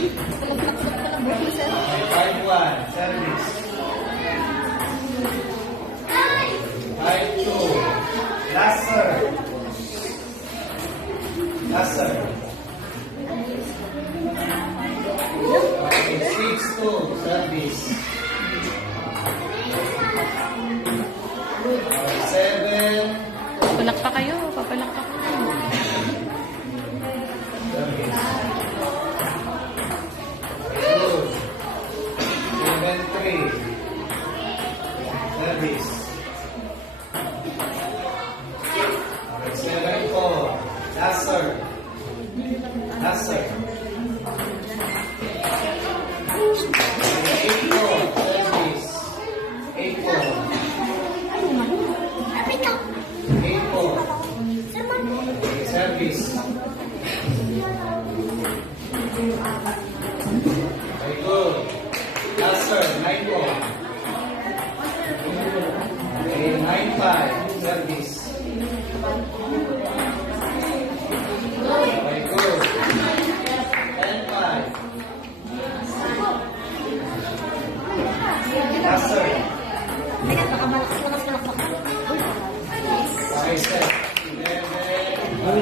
5-1, service. 5-2, last serve. Last serve. Okay, 6-2, service. 7. Papalakpak kayo. Papalakpak kayo. Service. Good. 7-3. Service. 7-4. Last serve. Last serve. 8-4. Service. 8-4. 8-4. Service. Very good. Last serve. 9-4. Okay, 9-5. Service. Very good. 10-5. Last serve.